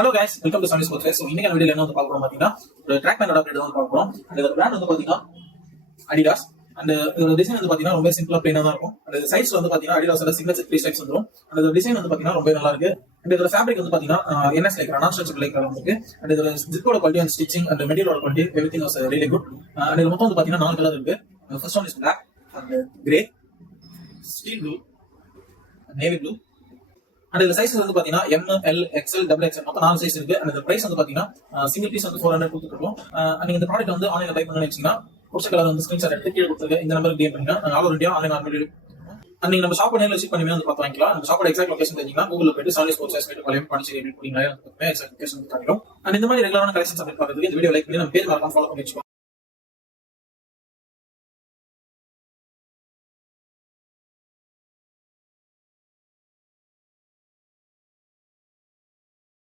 Hello guys, welcome to Sunny's sports. So இன்னைக்கு வீடியோல என்ன வந்து பார்க்க போறோம் பார்த்தீங்கன்னா, ஒரு ட்ராக் பேண்ட் அடாப்டர் வந்து பார்க்க போறோம். அந்த பிராண்ட் வந்து பார்த்தீங்கன்னா அடிடாஸ். அந்த இதோட டிசைன் வந்து பார்த்தீங்கன்னா ரொம்ப சிம்பிளா பிளைனா தான் இருக்கும். அந்த சைஸ் வந்து பார்த்தீங்கன்னா அடிடாஸோட சிக்னேச்சர் 3 ஸ்ட்ரைப்ஸ் வந்துரும். அந்த டிசைன் வந்து பார்த்தீங்கன்னா ரொம்ப நல்லா இருக்கு. அண்ட் இதோட ஃபேப்ரிக் வந்து பார்த்தீங்கன்னா NS lycra, non stretchable lycra இருக்கு. அண்ட் இதோட ஜிப்போட குவாலிட்டி அண்ட் ஸ்டிச்சிங் அண்ட் மெட்டீரியலோட quality everything was really good. And இது மொத்தம் வந்து பார்த்தீங்கன்னா 4 கலர் இருக்கு. First one is black and grey, steel blue, navy blue. And இந்த சைஸ் வந்து பாத்தீங்கன்னா ML, XL, XXL மொத்தம் 4 சைஸ் இருக்கு. அந்த பிரைஸ் வந்து பாத்தீங்கன்னா சிங்கிள் பீஸ் வந்து 400 கொடுத்துருக்கோம். நீங்க இந்த ப்ராடக்ட் வந்து ஆன்லைன்ல பை பண்ணணும்னு வச்சீங்கன்னா பிடிச்ச கலர் வந்து ஸ்கிரீன்ஷாட் எடுத்து கீழே கொடுத்துருக்க இந்த நம்பருக்கு DM பண்ணுங்க. நாங்க all over India online order and நீங்க நம்ம ஷாப் நேர்ல விசிட் பண்ணி வந்து பார்த்து வாங்கிக்கலாம். நம்ம ஷாப்போட எக்ஸாக்ட் லொகேஷன் தெரிஞ்சீங்கன்னா கூகுள்ல போயிட்டு சன்னிஸ் ஸ்போர்ட்ஸ் போயிட்டு பழைய பாண்டிச்சேரி போனீங்கன்னா எக்ஸாக்ட் லொகேஷன் காட்டிடும். அண்ட் இந்த மாதிரி ரெகுலரான கலெக்ஷன்ஸ் அப்டேட் பார்க்கறதுக்கு இந்த வீடியோ லைக் பண்ணி நம்ம பேஜ் மறக்காம ஃபாலோ பண்ணி வச்சுக்கோங்க.